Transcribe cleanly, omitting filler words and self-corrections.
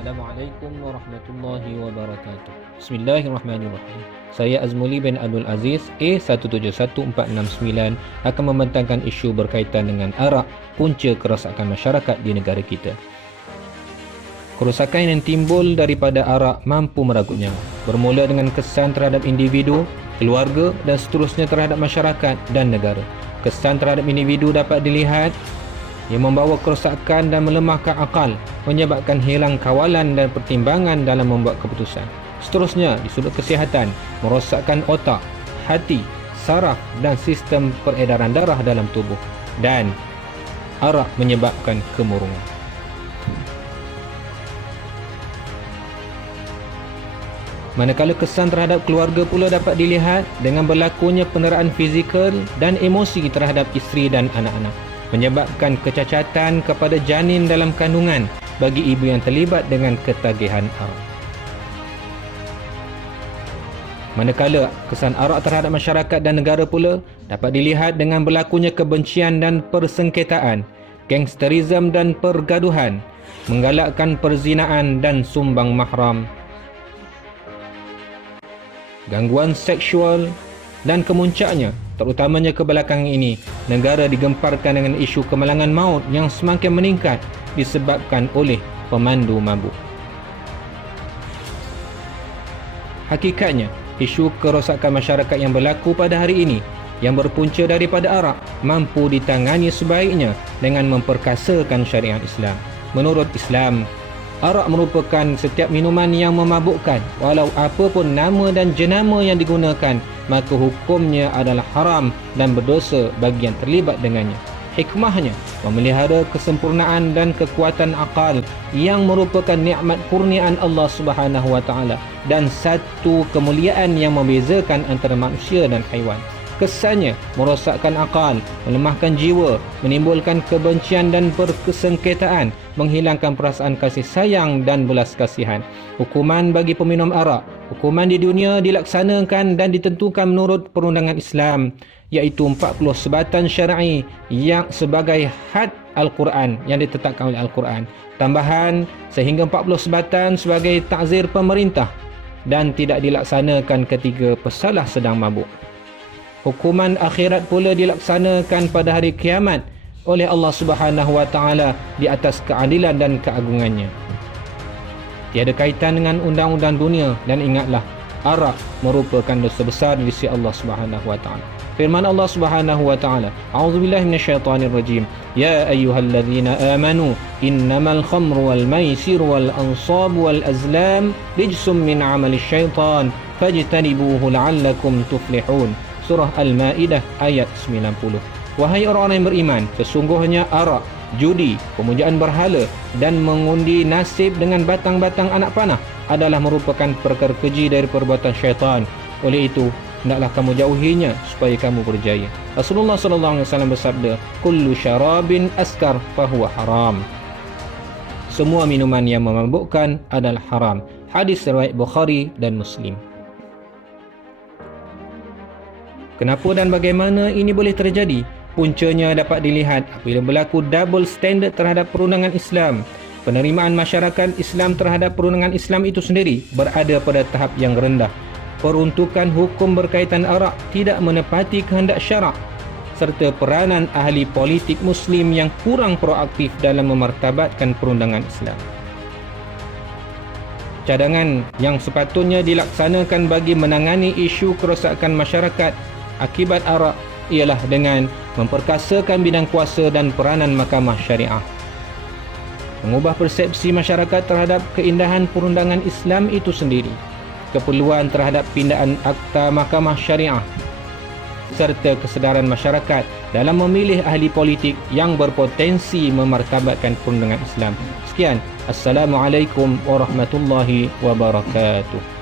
Assalamualaikum warahmatullahi wabarakatuh. Bismillahirrahmanirrahim. Saya Azmuli bin Abdul Aziz A171469 akan membentangkan isu berkaitan dengan arak, punca kerosakan masyarakat di negara kita. Kerosakan yang timbul daripada arak mampu meraguk nyawa, bermula dengan kesan terhadap individu, keluarga dan seterusnya terhadap masyarakat dan negara. Kesan terhadap individu dapat dilihat yang membawa kerosakan dan melemahkan akal, menyebabkan hilang kawalan dan pertimbangan dalam membuat keputusan. Seterusnya, di sudut kesihatan, merosakkan otak, hati, saraf dan sistem peredaran darah dalam tubuh. Dan arak menyebabkan kemurungan. Manakala kesan terhadap keluarga pula dapat dilihat dengan berlakunya penderitaan fizikal dan emosi terhadap isteri dan anak-anak, menyebabkan kecacatan kepada janin dalam kandungan bagi ibu yang terlibat dengan ketagihan arak. Manakala kesan arak terhadap masyarakat dan negara pula dapat dilihat dengan berlakunya kebencian dan persengketaan, gangsterisme dan pergaduhan, menggalakkan perzinaan dan sumbang mahram, gangguan seksual dan kemuncaknya, terutamanya kebelakangan ini, negara digemparkan dengan isu kemalangan maut yang semakin meningkat disebabkan oleh pemandu mabuk. Hakikatnya, isu kerosakan masyarakat yang berlaku pada hari ini yang berpunca daripada arak mampu ditangani sebaiknya dengan memperkasakan syariat Islam. Menurut Islam, arak merupakan setiap minuman yang memabukkan, walau apapun nama dan jenama yang digunakan, maka hukumnya adalah haram dan berdosa bagi yang terlibat dengannya. Hikmahnya, memelihara kesempurnaan dan kekuatan akal yang merupakan nikmat kurniaan Allah Subhanahu wa taala dan satu kemuliaan yang membezakan antara manusia dan haiwan. Kesannya merosakkan akal, melemahkan jiwa, menimbulkan kebencian dan perkesengketaan, menghilangkan perasaan kasih sayang dan belas kasihan. Hukuman bagi peminum arak, hukuman di dunia dilaksanakan dan ditentukan menurut perundangan Islam, iaitu 40 sebatan syar'i yang sebagai had Al-Quran yang ditetapkan oleh Al-Quran. Tambahan sehingga 40 sebatan sebagai ta'zir pemerintah dan tidak dilaksanakan ketika pesalah sedang mabuk. Hukuman akhirat pula dilaksanakan pada hari kiamat oleh Allah Subhanahu wa taala di atas keadilan dan keagungannya. Tiada kaitan dengan undang-undang dunia, dan ingatlah, arak merupakan dosa besar di sisi Allah Subhanahu wa taala. Firman Allah Subhanahu wa taala, A'udzubillahi minasyaitonirrajim. Ya ayyuhalladzina amanu innamal khamru wal maisir wal ansab wal azlam rijsum min 'amali syaitan fajtanibuhu la'allakum tuflihun. Surah Al-Ma'idah ayat 90. Wahai orang-orang yang beriman, sesungguhnya arak, judi, pemujaan berhala dan mengundi nasib dengan batang-batang anak panah adalah merupakan perkara keji dari perbuatan syaitan. Oleh itu, hendaklah kamu jauhinya supaya kamu berjaya. Rasulullah SAW bersabda, kullu syarabin askar fahuwa haram. Semua minuman yang memabukkan adalah haram. Hadis riwayat Bukhari dan Muslim. Kenapa dan bagaimana ini boleh terjadi? Puncanya dapat dilihat apabila berlaku double standard terhadap perundangan Islam. Penerimaan masyarakat Islam terhadap perundangan Islam itu sendiri berada pada tahap yang rendah. Peruntukan hukum berkaitan arak tidak menepati kehendak syarak, serta peranan ahli politik Muslim yang kurang proaktif dalam memartabatkan perundangan Islam. Cadangan yang sepatutnya dilaksanakan bagi menangani isu kerosakan masyarakat akibat arak ialah dengan memperkasakan bidang kuasa dan peranan mahkamah syariah, mengubah persepsi masyarakat terhadap keindahan perundangan Islam itu sendiri, keperluan terhadap pindaan akta mahkamah syariah, serta kesedaran masyarakat dalam memilih ahli politik yang berpotensi memartabatkan perundangan Islam. Sekian, Assalamualaikum warahmatullahi wabarakatuh.